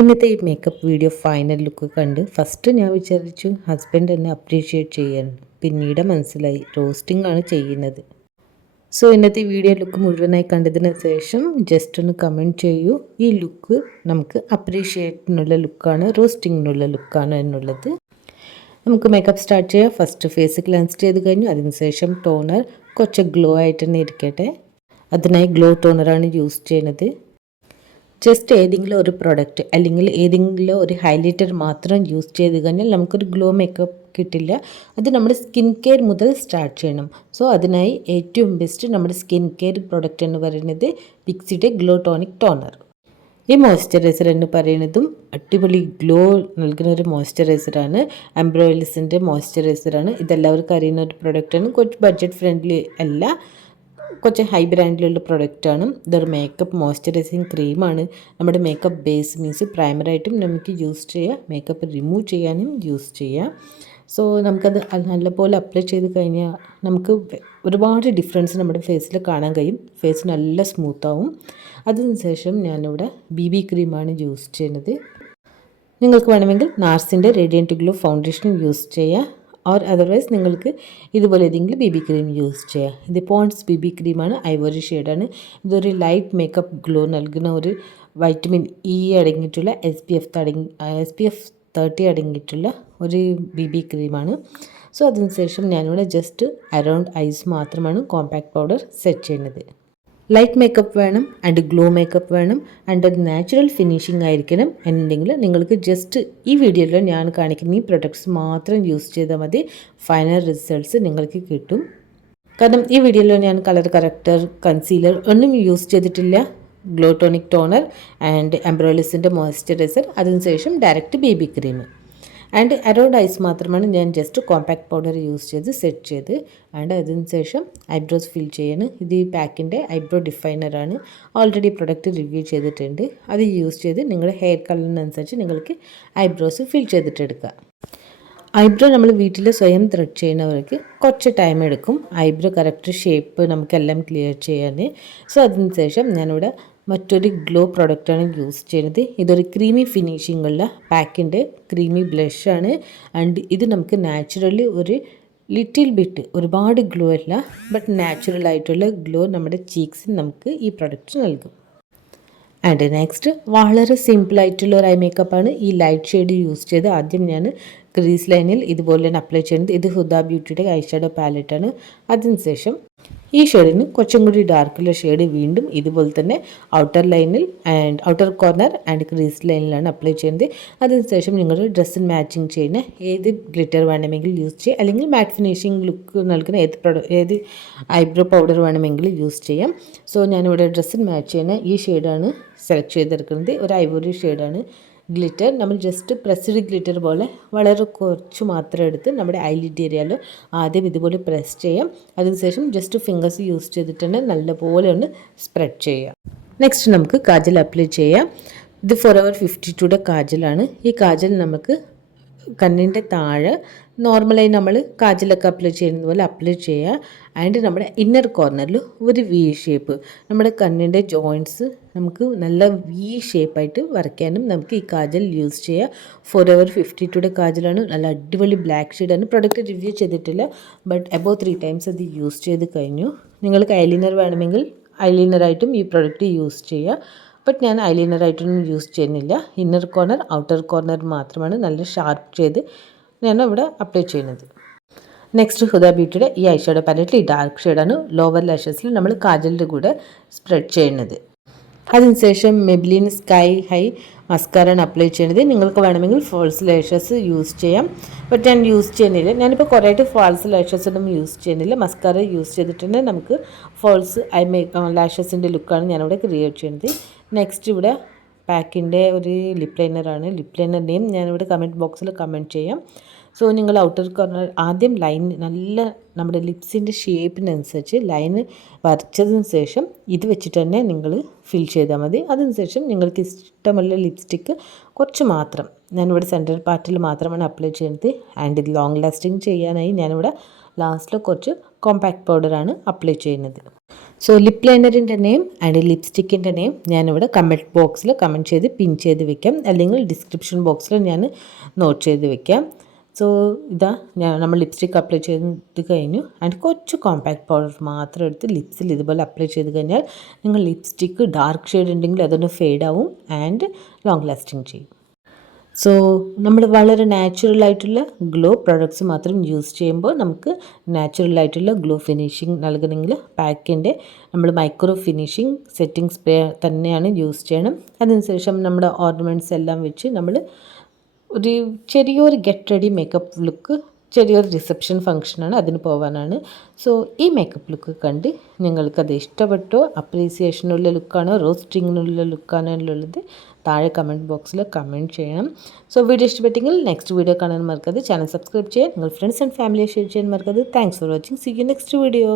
ഇന്നത്തെ ഈ makeup video final look കണ്ട് ഫസ്റ്റ് ഞാൻ വിചാരിച്ചു ഹസ്ബൻഡ് എന്നെ അപ്രീഷിയേറ്റ് ചെയ്യാൻ, പിന്നീട് മനസ്സിലായി റോസ്റ്റിംഗ് ആണ് ചെയ്യുന്നത്. സോ ഇന്നത്തെ വീഡിയോ ലുക്ക് മുഴുവനായി കണ്ടതിന് ശേഷം ജസ്റ്റ് ഒന്ന് കമൻറ്റ് ചെയ്യൂ, ഈ ലുക്ക് നമുക്ക് അപ്രീഷിയേറ്റിനുള്ള ലുക്കാണ്, റോസ്റ്റിങ്ങിനുള്ള ലുക്കാണ് എന്നുള്ളത്. നമുക്ക് മേക്കപ്പ് സ്റ്റാർട്ട് ചെയ്യാം. ഫസ്റ്റ് ഫേസ് ക്ലെൻസ് ചെയ്ത് കഴിഞ്ഞു. അതിനുശേഷം ടോണർ കുറച്ച് ഗ്ലോ ആയിട്ട് തന്നെ ഇരിക്കട്ടെ. അതിനായി ഗ്ലോ ടോണറാണ് യൂസ് ചെയ്യുന്നത്. ജസ്റ്റ് ഏതെങ്കിലും ഒരു പ്രൊഡക്റ്റ് അല്ലെങ്കിൽ ഏതെങ്കിലും ഒരു ഹൈലൈറ്റർ മാത്രം യൂസ് ചെയ്ത് കഴിഞ്ഞാൽ നമുക്കൊരു ഗ്ലോ മേക്കപ്പ് കിട്ടില്ല. അത് നമ്മുടെ സ്കിൻ കെയർ മുതൽ സ്റ്റാർട്ട് ചെയ്യണം. സോ അതിനായി ഏറ്റവും ബെസ്റ്റ് നമ്മുടെ സ്കിൻ കെയർ പ്രൊഡക്റ്റ് എന്ന് പറയുന്നത് പിക്സിയുടെ ഗ്ലോ ടോണിക് ടോണർ. ഈ മോയ്സ്ചറൈസർ എന്ന് പറയുന്നതും അടിപൊളി ഗ്ലോ നൽകുന്ന ഒരു മോയ്സ്ചറൈസറാണ്. ആംബ്രോയിലിസിൻ്റെ മോയ്സ്ചറൈസറാണ്. ഇതെല്ലാവർക്കും അറിയുന്ന ഒരു പ്രൊഡക്റ്റാണ്. കുറച്ച് ബഡ്ജറ്റ് ഫ്രണ്ട്ലി അല്ല, കുറച്ച് ഹൈ ബ്രാൻഡിലുള്ള പ്രൊഡക്റ്റാണ്. ഇതൊരു മേക്കപ്പ് മോയ്സ്ചറൈസിങ് ക്രീമാണ്. നമ്മുടെ മേക്കപ്പ് ബേസ് മീൻസ് പ്രൈമറായിട്ടും നമുക്ക് യൂസ് ചെയ്യാം, മേക്കപ്പ് റിമൂവ് ചെയ്യാനും യൂസ് ചെയ്യാം. സോ നമുക്കത് നല്ലപോലെ അപ്ലൈ ചെയ്ത് കഴിഞ്ഞാൽ നമുക്ക് ഒരുപാട് ഡിഫറൻസ് നമ്മുടെ ഫേസിൽ കാണാൻ കഴിയും. ഫേസ് നല്ല സ്മൂത്താവും. അതിനുശേഷം ഞാനിവിടെ BB ക്രീമാണ് യൂസ് ചെയ്യുന്നത്. നിങ്ങൾക്ക് വേണമെങ്കിൽ നാർസിൻ്റെ റേഡിയൻറ്റ് ഗ്ലോ ഫൗണ്ടേഷൻ യൂസ് ചെയ്യാം. ഓർ അതർവൈസ് നിങ്ങൾക്ക് ഇതുപോലെ ഏതെങ്കിലും BB ക്രീം യൂസ് ചെയ്യാം. ഇത് പോൺസ് BB ക്രീമാണ്, ഐവറി ഷെയ്ഡാണ്. ഇതൊരു ലൈറ്റ് മേക്കപ്പ് ഗ്ലോ നൽകുന്ന ഒരു വൈറ്റമിൻ E അടങ്ങിയിട്ടുള്ള SPF 30 അടങ്ങിയിട്ടുള്ള ഒരു BB ക്രീമാണ്. സോ അതിനുശേഷം ഞാനിവിടെ ജസ്റ്റ് അറൗണ്ട് ഐസ് മാത്രമാണ് കോമ്പാക്ട് പൗഡർ സെറ്റ് ചെയ്യുന്നത്. ലൈറ്റ് മേക്കപ്പ് വേണം ആൻഡ് ഗ്ലോ മേക്കപ്പ് വേണം ആൻഡ് അത് നാച്ചുറൽ ഫിനിഷിംഗ് ആയിരിക്കണം എന്നുണ്ടെങ്കിൽ നിങ്ങൾക്ക് ജസ്റ്റ് ഈ വീഡിയോയിൽ ഞാൻ കാണിക്കുന്ന ഈ പ്രൊഡക്ട്സ് മാത്രം യൂസ് ചെയ്താൽ മതി. ഫൈനൽ റിസൾട്ട്സ് നിങ്ങൾക്ക് കിട്ടും. കാരണം ഈ വീഡിയോയിൽ ഞാൻ കളർ കറക്റ്റർ, കൺസീലർ ഒന്നും യൂസ് ചെയ്തിട്ടില്ല. ഗ്ലോ ടോണിക് ടോണർ ആൻഡ് ആംബ്രോയിലിസിൻ്റെ മോയ്സ്ചറൈസർ, അതിനുശേഷം direct BB cream and around eyes മാത്രമാണ് ഞാൻ ജസ്റ്റ് കോമ്പാക്ട് പൗഡർ യൂസ് ചെയ്ത് സെറ്റ് ചെയ്ത്. ആൻഡ് അതിനുശേഷം ഐബ്രോസ് ഫിൽ ചെയ്യാൻ ഇത് ഈ പാക്കിൻ്റെ ഐബ്രോ ഡിഫൈനറാണ്. ഓൾറെഡി പ്രൊഡക്റ്റ് റിവ്യൂ ചെയ്തിട്ടുണ്ട്. അത് യൂസ് ചെയ്ത് നിങ്ങളുടെ ഹെയർ കളറിനനുസരിച്ച് നിങ്ങൾക്ക് ഐബ്രോസ് ഫിൽ ചെയ്തിട്ടെടുക്കുക. ഐബ്രോ നമ്മൾ വീട്ടിൽ സ്വയം ത്രെഡ് ചെയ്യുന്നവർക്ക് കുറച്ച് ടൈം എടുക്കും ഐബ്രോ കറക്റ്റ് ഷേപ്പ് നമുക്കെല്ലാം ക്ലിയർ ചെയ്യാൻ. സോ അതിനുശേഷം ഞാനിവിടെ മറ്റൊരു ഗ്ലോ പ്രൊഡക്റ്റാണ് യൂസ് ചെയ്യുന്നത്. ഇതൊരു ക്രീമി ഫിനിഷിംഗ് ഉള്ള പാക്കിൻ്റെ ക്രീമി ബ്ലഷാണ്. ആൻഡ് ഇത് നമുക്ക് നാച്ചുറലി ഒരു ലിറ്റിൽ ബിറ്റ്, ഒരുപാട് ഗ്ലോ അല്ല, ബട്ട് നാച്ചുറൽ ആയിട്ടുള്ള ഗ്ലോ നമ്മുടെ ചീക്സിന് നമുക്ക് ഈ പ്രൊഡക്റ്റ് നൽകും. ആൻഡ് നെക്സ്റ്റ് വളരെ സിമ്പിളായിട്ടുള്ള ഒരു ഐ മേക്കപ്പാണ്. ഈ ലൈറ്റ് ഷെയ്ഡ് യൂസ് ചെയ്ത് ആദ്യം ഞാൻ ക്രീസ് ലൈനിൽ ഇതുപോലെ തന്നെ അപ്ലൈ ചെയ്യുന്നത്. ഇത് ഹുദ ബ്യൂട്ടിയുടെ ഐ ഷാഡോ പാലറ്റാണ്. അതിനുശേഷം ഈ ഷെയ്ഡിന് കുറച്ചും കൂടി ഡാർക്കുള്ള ഷെയ്ഡ് വീണ്ടും ഇതുപോലെ തന്നെ ഔട്ടർ ലൈനിൽ and outer corner and crease ലൈനിലാണ് അപ്ലൈ ചെയ്യുന്നത്. അതിനുശേഷം നിങ്ങളുടെ ഡ്രസ്സിന് മാച്ചിങ് ചെയ്യുന്ന ഏത് ഗ്ലിറ്റർ വേണമെങ്കിൽ യൂസ് ചെയ്യുക, അല്ലെങ്കിൽ മാറ്റ് ഫിനിഷിംഗ് ലുക്ക് നൽകുന്ന ഏത് ഐബ്രോ പൗഡർ വേണമെങ്കിൽ യൂസ് ചെയ്യാം. സോ ഞാനിവിടെ ഡ്രസ്സിന് മാച്ച് ചെയ്യുന്ന ഈ ഷെയ്ഡാണ് സെലക്ട് ചെയ്തെടുക്കുന്നത്. ഒരു ഐവറി ഷെയ്ഡാണ്. ഗ്ലിറ്റർ നമ്മൾ ജസ്റ്റ് പ്രസ്ഡ് ഗ്ലിറ്റർ പോലെ വളരെ കുറച്ച് മാത്രം എടുത്ത് നമ്മുടെ ഐലിഡ് ഏരിയയിൽ ആദ്യം ഇതുപോലെ പ്രസ് ചെയ്യാം. അതിനുശേഷം ജസ്റ്റ് ഫിംഗേഴ്സ് യൂസ് ചെയ്തിട്ട് തന്നെ നല്ലപോലെ ഒന്ന് സ്പ്രെഡ് ചെയ്യാം. നെക്സ്റ്റ് നമുക്ക് കാജൽ അപ്ലൈ ചെയ്യാം. ഇത് Forever 52യുടെ കാജലാണ്. ഈ കാജൽ നമുക്ക് കണ്ണിൻ്റെ താഴെ നോർമലായി നമ്മൾ കാജലൊക്കെ അപ്ലൈ ചെയ്യുന്നത് പോലെ അപ്ലൈ ചെയ്യുക. ആൻഡ് നമ്മുടെ ഇന്നർ കോർണറിൽ ഒരു V ഷേപ്പ്, നമ്മുടെ കണ്ണിൻ്റെ ജോയിൻറ്റ്സ് നമുക്ക് നല്ല V ഷേപ്പായിട്ട് വരയ്ക്കാനും നമുക്ക് ഈ കാജൽ യൂസ് ചെയ്യുക. Forever 52യുടെ കാജലാണ്. നല്ല അടിപൊളി ബ്ലാക്ക് ഷെയ്ഡാണ്. പ്രൊഡക്റ്റ് റിവ്യൂ ചെയ്തിട്ടില്ല, ബട്ട് അബൌവ് 3 ടൈംസ് അത് യൂസ് ചെയ്ത് കഴിഞ്ഞു. നിങ്ങൾക്ക് ഐലൈനർ വേണമെങ്കിൽ ഐലൈനറായിട്ടും ഈ പ്രൊഡക്റ്റ് യൂസ് ചെയ്യുക. ബട്ട് ഞാൻ ഐലൈനറായിട്ടൊന്നും യൂസ് ചെയ്യുന്നില്ല. ഇന്നർ കോർണർ ഔട്ടർ കോർണർ മാത്രമാണ് നല്ല ഷാർപ്പ് ചെയ്ത് ഞാൻ ഇവിടെ അപ്ലൈ ചെയ്യുന്നത്. നെക്സ്റ്റ് ഹുദ ബ്യൂട്ടിയുടെ ഈ ഐ ഷാഡോ പാലറ്റിൽ ഈ ഡാർക്ക് ഷെയ്ഡാണ് ലോവർ ലാഷസിൽ നമ്മൾ കാജലിൻ്റെ കൂടെ സ്പ്രെഡ് ചെയ്യുന്നത്. അതിനുശേഷം മെബ്ലിൻ സ്കൈ ഹൈ മസ്കാരാണ് അപ്ലൈ ചെയ്യുന്നത്. നിങ്ങൾക്ക് വേണമെങ്കിൽ ഫാൾസ് ലാഷസ് യൂസ് ചെയ്യാം, ബട്ട് ഞാൻ യൂസ് ചെയ്യുന്നില്ല. ഞാനിപ്പോൾ കുറേ ആയിട്ട് ഫാൾസ് ലാഷസ് ഒന്നും യൂസ് ചെയ്യുന്നില്ല. മസ്കാര യൂസ് ചെയ്തിട്ടുണ്ടെങ്കിൽ നമുക്ക് ഫാൾസ് ലാഷസിൻ്റെ ലുക്കാണ് ഞാനിവിടെ ക്രിയേറ്റ് ചെയ്യുന്നത്. നെക്സ്റ്റ് ഇവിടെ പാക്കിൻ്റെ ഒരു ലിപ് ലൈനറാണ്. ലിപ് ലൈനർ നെയിം ഞാനിവിടെ കമൻറ്റ് ബോക്സിൽ കമൻറ്റ് ചെയ്യാം. സോ നിങ്ങൾ ഔട്ടർ കോർണർ ആദ്യം ലൈൻ നല്ല നമ്മുടെ ലിപ്സിൻ്റെ ഷേപ്പിനനുസരിച്ച് ലൈൻ വരച്ചതിന് ശേഷം ഇത് വെച്ചിട്ട് തന്നെ നിങ്ങൾ ഫിൽ ചെയ്താൽ മതി. അതിനുശേഷം നിങ്ങൾക്ക് ഇഷ്ടമുള്ള ലിപ്സ്റ്റിക്ക് കുറച്ച് മാത്രം ഞാനിവിടെ സെൻറ്റർ പാർട്ടിൽ മാത്രമാണ് അപ്ലൈ ചെയ്യുന്നത്. ആൻഡ് ഇത് ലോങ് ലാസ്റ്റിങ് ചെയ്യാനായി ഞാനിവിടെ ലാസ്റ്റിൽ കുറച്ച് കോമ്പാക്ട് പൗഡറാണ് അപ്ലൈ ചെയ്യുന്നത്. സോ ലിപ് ലൈനറിൻ്റെ നെയിം ആൻഡ് ലിപ്സ്റ്റിക്കിൻ്റെ നെയിം ഞാനിവിടെ കമൻറ്റ് ബോക്സിൽ കമൻറ്റ് ചെയ്ത് പിൻ ചെയ്ത് വെക്കാം, അല്ലെങ്കിൽ ഡിസ്ക്രിപ്ഷൻ ബോക്സിൽ ഞാൻ നോട്ട് ചെയ്ത് വെക്കാം. സോ ഇതാ നമ്മൾ ലിപ്സ്റ്റിക്ക് അപ്ലൈ ചെയ്ത് കഴിഞ്ഞു. ആൻഡ് കുറച്ച് കോമ്പാക്ട് പൗഡർ മാത്രം എടുത്ത് ലിപ്സിൽ ഇതുപോലെ അപ്ലൈ ചെയ്ത് കഴിഞ്ഞാൽ നിങ്ങൾ ലിപ്സ്റ്റിക്ക് ഡാർക്ക് ഷെയ്ഡ് ഉണ്ടെങ്കിൽ അതൊന്ന് ഫെയ്ഡ് ആവും ആൻഡ് ലോങ് ലാസ്റ്റിംഗ് ചെയ്യും. സോ നമ്മൾ വളരെ നാച്ചുറലായിട്ടുള്ള ഗ്ലോ പ്രോഡക്ട്സ് മാത്രം യൂസ് ചെയ്യുമ്പോൾ നമുക്ക് നാച്ചുറലായിട്ടുള്ള ഗ്ലോ ഫിനിഷിങ് നൽകണമെങ്കിൽ പാക്കിൻ്റെ നമ്മൾ മൈക്രോ ഫിനിഷിങ് സെറ്റിംഗ് സ്പ്രേ തന്നെയാണ് യൂസ് ചെയ്യണം. അതിനുശേഷം നമ്മുടെ ഓർണമെൻറ്റ്സ് എല്ലാം വെച്ച് നമ്മൾ ഒരു ചെറിയൊരു ഗെറ്റ് റെഡി മേക്കപ്പ് ലുക്ക്, ചെറിയൊരു റിസപ്ഷൻ ഫംഗ്ഷനാണ്, അതിന് പോകാനാണ്. സോ ഈ മേക്കപ്പ് ലുക്ക് കണ്ട് നിങ്ങൾക്കത് ഇഷ്ടപ്പെട്ടോ, അപ്രീസിയേഷനുള്ള ലുക്കാണോ, റോസ്റ്റിങ്ങിനുള്ള ലുക്കാണോ ഉള്ളത് താഴെ കമൻറ്റ് ബോക്സിൽ കമൻറ്റ് ചെയ്യണം. സോ വീഡിയോ ഇഷ്ടപ്പെട്ടെങ്കിൽ നെക്സ്റ്റ് വീഡിയോ കാണാൻ മറക്കരുത്. ചാനൽ സബ്സ്ക്രൈബ് ചെയ്യാൻ, നിങ്ങൾ ഫ്രണ്ട്സ് ആൻഡ് ഫാമിലിയെ ഷെയർ ചെയ്യാൻ മറക്കരുത്. Thanks for watching. See you next video.